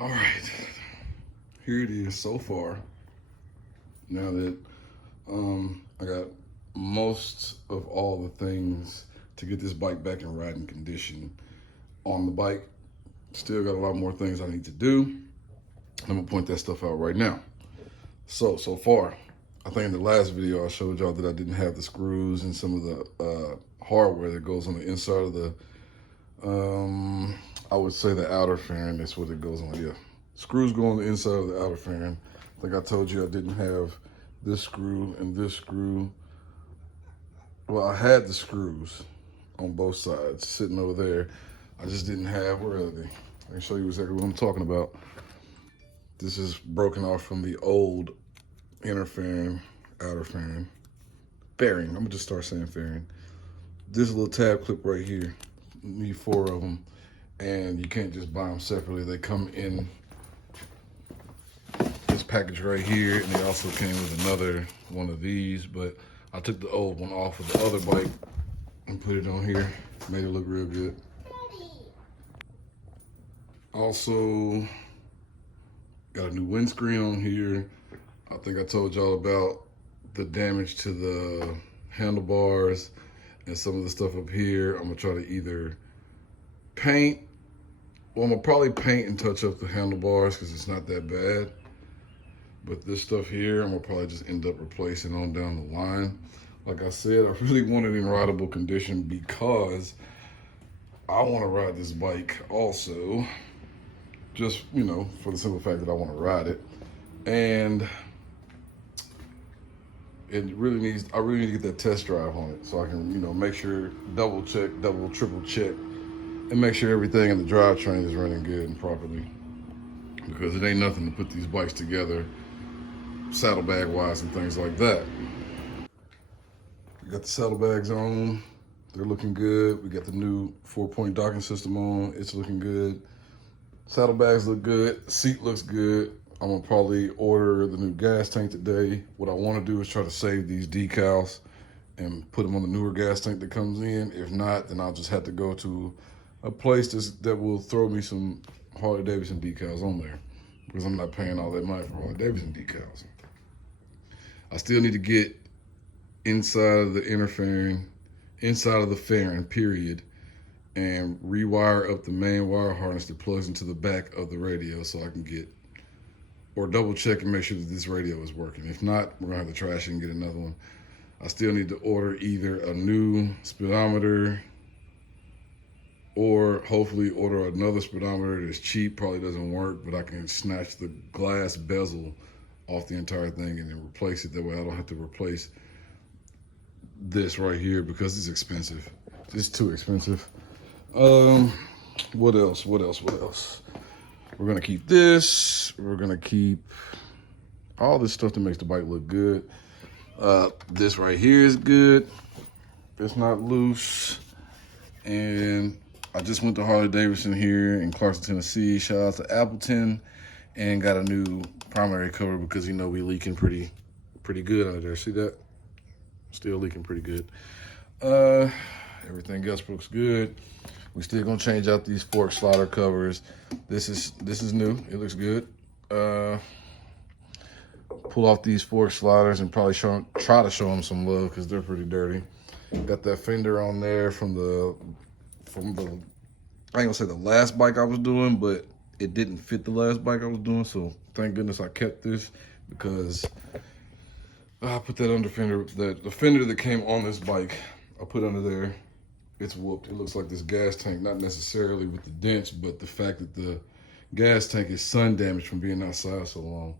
All right, here it is so far. Now that I got most of all the things to get this bike back in riding condition on the bike. Still got a lot more things I need to do. I'm gonna point that stuff out right now. So far, I think in the last video I showed y'all that I didn't have the screws and some of the hardware that goes on the inside of the, I would say the outer fairing. That's what it goes on, yeah. Screws go on the inside of the outer fairing. I think I told you I didn't have this screw and this screw. Well, I had the screws on both sides sitting over there. I just didn't have, where are they? I can show you exactly what I'm talking about. This is broken off from the old inner fairing, outer fairing. Fairing, I'm gonna just start saying fairing. This little tab clip right here, you need 4 of them, and you can't just buy them separately. They come in this package right here, and they also came with another one of these, but I took the old one off of the other bike and put it on here. Made it look real good. Also, got a new windscreen on here. I think I told y'all about the damage to the handlebars and some of the stuff up here. I'm gonna try to either paint, well, I'm gonna probably paint and touch up the handlebars because it's not that bad. But this stuff here, I'm gonna probably just end up replacing on down the line. Like I said, I really want it in rideable condition because I wanna ride this bike also. Just, you know, for the simple fact that I wanna ride it. And it really needs, I really need to get that test drive on it so I can, you know, make sure, double check, double, triple check, and make sure everything in the drivetrain is running good and properly. Because it ain't nothing to put these bikes together, saddlebag wise and things like that. We got the saddlebags on, they're looking good. We got the new 4-point docking system on, it's looking good. Saddlebags look good, seat looks good. I'm gonna probably order the new gas tank today. What I wanna do is try to save these decals and put them on the newer gas tank that comes in. If not, then I'll just have to go to a place that will throw me some Harley-Davidson decals on there because I'm not paying all that money for Harley-Davidson decals. I still need to get inside of the inner fairing, inside of the fairing, period, and rewire up the main wire harness that plugs into the back of the radio so I can get, or double check and make sure that this radio is working. If not, we're gonna have to trash it and get another one. I still need to order either a new speedometer or hopefully order another speedometer that's cheap, probably doesn't work, but I can snatch the glass bezel off the entire thing and then replace it. That way I don't have to replace this right here because it's expensive. It's too expensive. What else? We're gonna keep this. We're gonna keep all this stuff that makes the bike look good. This right here is good. It's not loose. And I just went to Harley-Davidson here in Clarkston, Tennessee. Shout out to Appleton, and got a new primary cover because, you know, we leaking pretty good out there. See that? Still leaking pretty good. Everything else looks good. We still gonna change out these fork slider covers. This is new. It looks good. Pull off these fork sliders and probably try to show them some love because they're pretty dirty. Got that fender on there from the I ain't gonna say the last bike I was doing, but it didn't fit the last bike I was doing. So thank goodness I kept this because I put that under fender, the fender that came on this bike, I put under there. It's whooped. It looks like this gas tank, not necessarily with the dents, but the fact that the gas tank is sun damaged from being outside so long.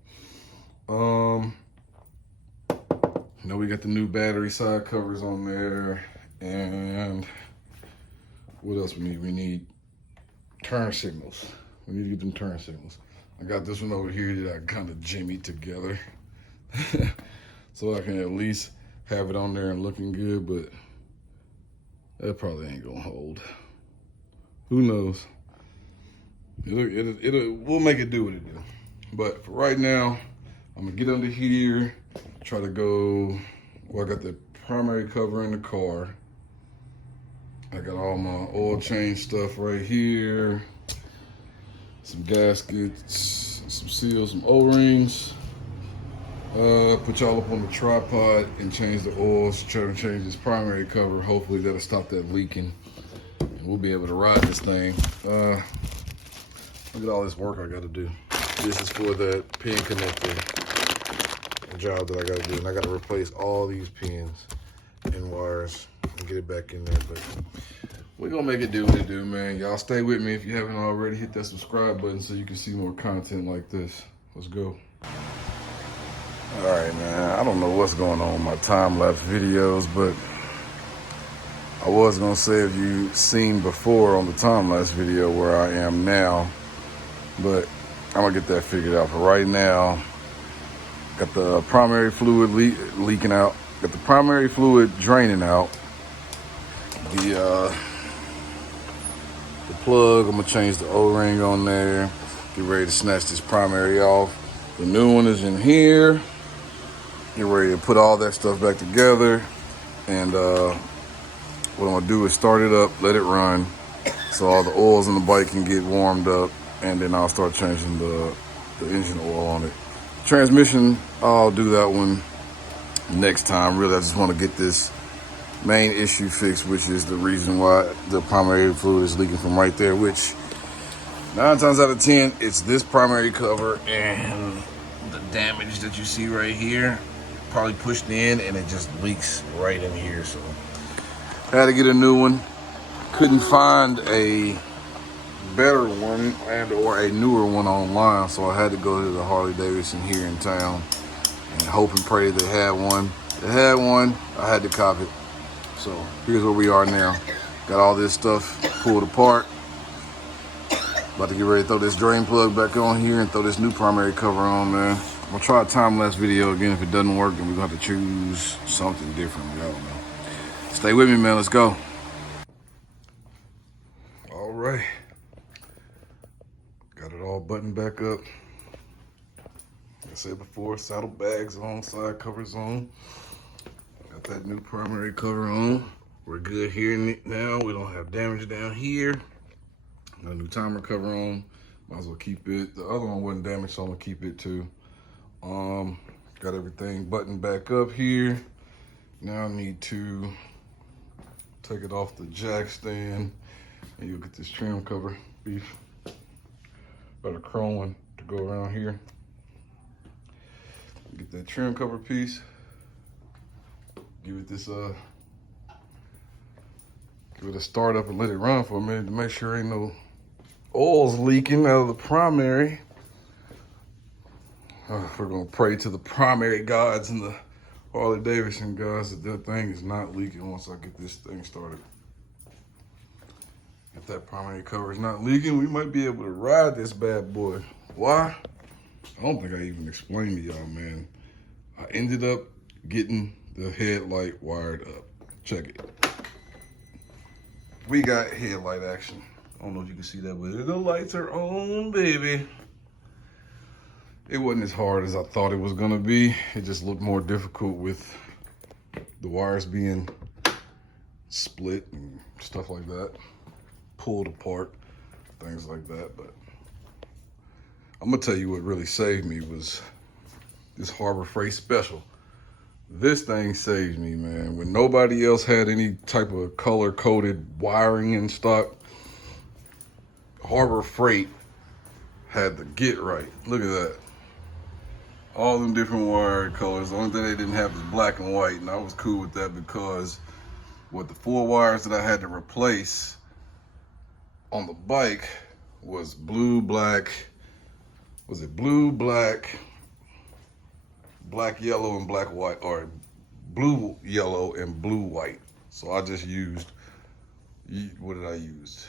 You know, we got the new battery side covers on there, and what else we need? We need turn signals. We need to get them turn signals. I got this one over here that I kind of jimmied together so I can at least have it on there and looking good, but that probably ain't gonna hold. Who knows? We'll make it do what it do. But for right now, I'm gonna get under here, try to go, well, I got the primary cover in the car. I got all my oil change stuff right here. some gaskets, some seals, some O-rings. Put y'all up on the tripod and change the oils. Try to change this primary cover. Hopefully that'll stop that leaking, and we'll be able to ride this thing. Look at all this work I got to do. This is for that pin connector job that I got to do, and I got to replace all these pins and wires and get it back in there. But we're gonna make it do what it do, man. Y'all stay with me if you haven't already. Hit that subscribe button so you can see more content like this. Let's go. All right, man. I don't know what's going on with my time-lapse videos, but I was gonna say if you seen before on the time-lapse video where I am now, but I'm gonna get that figured out. For right now, got the primary fluid leaking out, got the primary fluid draining out. The plug, I'm gonna change the O-ring on there. Get ready to snatch this primary off. The new one is in here. Get ready to put all that stuff back together. And what I'm gonna do is start it up, let it run, so all the oils in the bike can get warmed up, and then I'll start changing the engine oil on it. Transmission, I'll do that one next time. Really, I just want to get this main issue fixed, which is the reason why the primary fluid is leaking from right there, which 9 times out of 10, it's this primary cover and the damage that you see right here, probably pushed in, and it just leaks right in here. So I had to get a new one. Couldn't find a better one and or a newer one online, so I had to go to the Harley Davidson here in town and hope and pray they had one. They had one, I had to cop it. So here's where we are now. Got all this stuff pulled apart. About to get ready to throw this drain plug back on here and throw this new primary cover on, man. I'm gonna try a time-lapse video again. If it doesn't work, then we're gonna have to choose something different. I don't know. Stay with me, man. Let's go. All right. Got it all buttoned back up. Like I said before, saddle bags on, side covers on. Got that new primary cover on. We're good here now. We don't have damage down here. Got a new timer cover on. Might as well keep it. The other one wasn't damaged, so I'm gonna keep it too. Got everything buttoned back up here. Now I need to take it off the jack stand, and you'll get this trim cover beef. Got a chrome one to go around here. Get that trim cover piece. Give it this give it a start up and let it run for a minute to make sure ain't no oil's leaking out of the primary. We're gonna pray to the primary gods and the Harley Davidson guys that thing is not leaking once I get this thing started. If that primary cover is not leaking, we might be able to ride this bad boy. Why? I don't think I even explained to y'all, man. I ended up getting the headlight wired up. Check it. We got headlight action. I don't know if you can see that, but the lights are on, baby. It wasn't as hard as I thought it was gonna be. It just looked more difficult with the wires being split and stuff like that, pulled apart, things like that. But I'm gonna tell you what really saved me was this Harbor Freight Special. This thing saved me, man. When nobody else had any type of color-coded wiring in stock, Harbor Freight had the get right. Look at that. All them different wire colors. The only thing they didn't have is black and white, and I was cool with that because with the 4 wires that I had to replace on the bike was blue, black, was it blue, black, black, yellow, and black, white, or blue, yellow, and blue, white. So I just used, what did I use?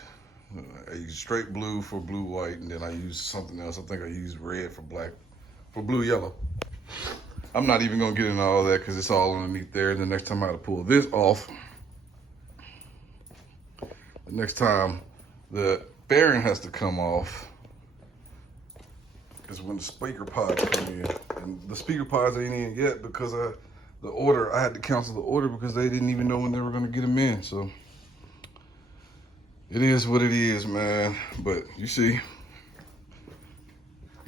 I used straight blue for blue, white, and then I used something else. I think I used red for black, for blue, yellow. I'm not even gonna get into all that because it's all underneath there. And the next time I had to pull this off, the next time the bearing has to come off is when the speaker pods come in. And the speaker pods ain't in yet because the order, I had to cancel the order because they didn't even know when they were gonna get them in. So it is what it is, man. But you see,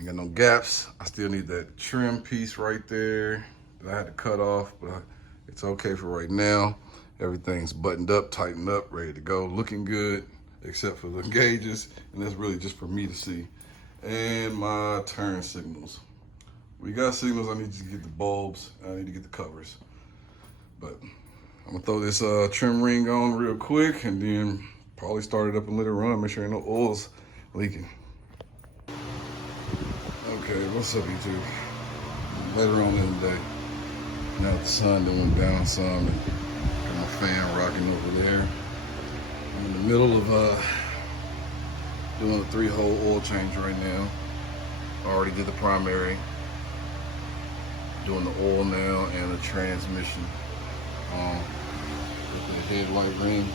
Ain't got no gaps. I still need that trim piece right there that I had to cut off, but it's okay for right now. Everything's buttoned up, tightened up, ready to go, looking good, except for the gauges, and that's really just for me to see. And my turn signals. We got signals. I need to get the bulbs. I need to get the covers. But I'm gonna throw this trim ring on real quick and then probably start it up and let it run. Make sure ain't no oil's leaking. Okay, what's up, YouTube? Later on in the day. Now the sun done went down some and got my fan rocking over there. I'm in the middle of doing a 3-hole oil change right now. I already did the primary. Doing the oil now and the transmission. With the headlight ring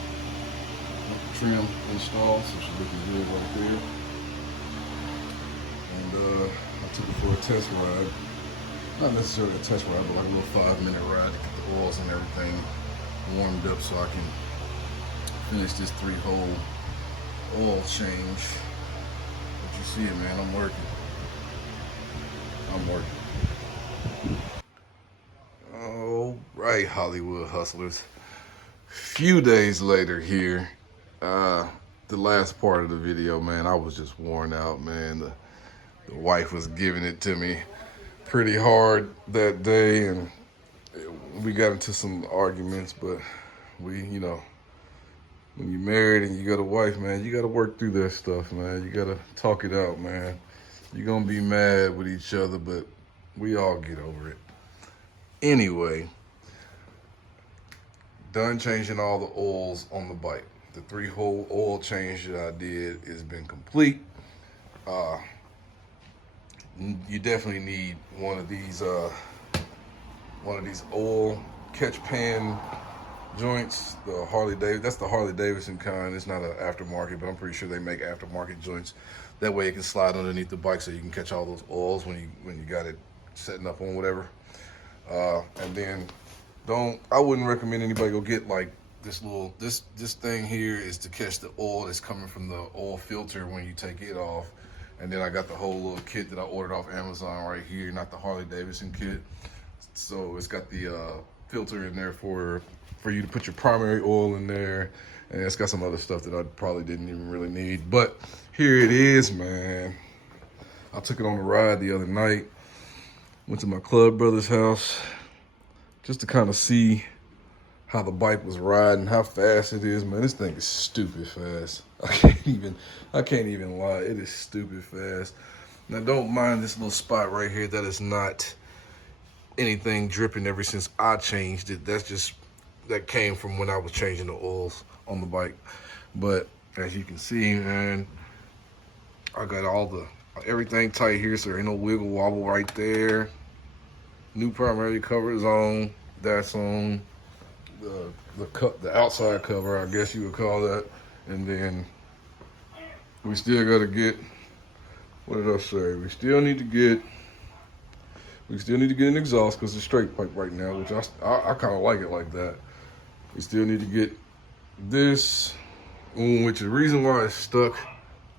trim installed, so she's looking good right there. And I took it for a test ride. Not necessarily a test ride, but like a little 5-minute ride to get the oils and everything warmed up so I can finish this 3-hole oil change. But you see it, man, I'm working. All right, Hollywood hustlers. Few days later here, the last part of the video, man, I was just worn out, man. The wife was giving it to me pretty hard that day, and we got into some arguments, but we, you know, when you're married and you got a wife, man, you got to work through that stuff, man. You got to talk it out, man. You're going to be mad with each other, but we all get over it. Anyway, done changing all the oils on the bike. The 3-hole oil change that I did has been complete. You definitely need one of these oil catch pan joints. That's the Harley Davidson kind. It's not an aftermarket, but I'm pretty sure they make aftermarket joints. That way it can slide underneath the bike so you can catch all those oils when you got it setting up on whatever. And then I wouldn't recommend anybody go get like this thing here is to catch the oil that's coming from the oil filter when you take it off. And then I got the whole little kit that I ordered off Amazon right here, not the Harley Davidson kit. So it's got the filter in there for you to put your primary oil in there. And it's got some other stuff that I probably didn't even really need. But here it is, man. I took it on a ride the other night. Went to my club brother's house just to kind of see how the bike was riding, how fast it is. Man, this thing is stupid fast. I can't even lie. It is stupid fast. Now, don't mind this little spot right here. That is not anything dripping ever since I changed it. That came from when I was changing the oils on the bike. But as you can see, man, I got everything tight here, so there ain't no wiggle wobble right there. New primary cover is on. That's on. The outside cover, I guess you would call that. And then we still got to get, what did I say? We still need to get an exhaust because it's straight pipe right now, which I kind of like it like that. We still need to get this, which the reason why it's stuck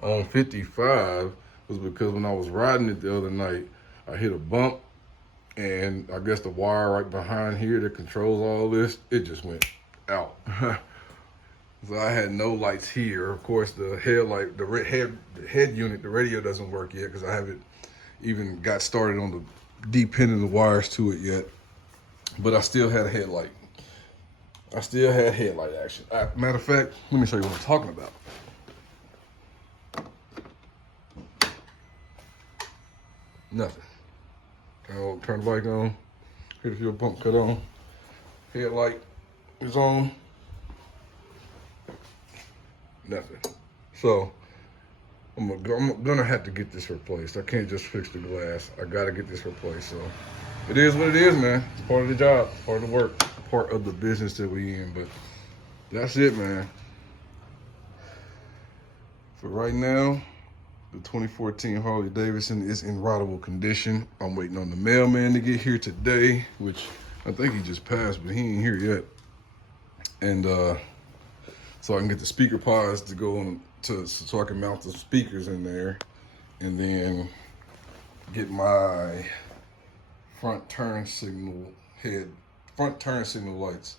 on 55 was because when I was riding it the other night, I hit a bump, and I guess the wire right behind here that controls all this, it just went out. So I had no lights here. Of course, the headlight, the head unit, the radio doesn't work yet because I haven't even got started on the depending the wires to it yet. But I still had a headlight. I still had headlight action. Matter of fact, let me show you what I'm talking about. Nothing. I'll turn the bike on. Hit the fuel pump cut on. Headlight is on. Nothing. So I'm gonna have to get this replaced. I can't just fix the glass. I gotta get this replaced. So it is what it is, man. It's part of the job, part of the work, part of the business that we in. But that's it, man. For right now, the 2014 Harley Davidson is in rideable condition. I'm waiting on the mailman to get here today, which I think he just passed, but he ain't here yet. And so I can get the speaker pods to go on so I can mount the speakers in there. And then get my front turn signal lights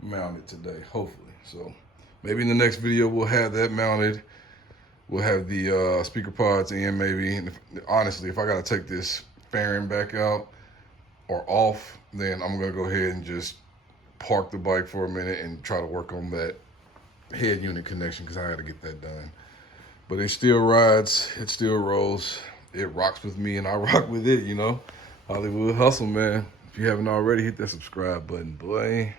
mounted today, hopefully. So maybe in the next video we'll have that mounted. We'll have the speaker pods in maybe. And honestly, if I gotta take this fairing back out or off, then I'm gonna go ahead and just park the bike for a minute and try to work on that head unit connection because I had to get that done. But it still rides, it still rolls, it rocks with me and I rock with it, you know. Hollywood Hustle, man. If you haven't already, hit that subscribe button, boy.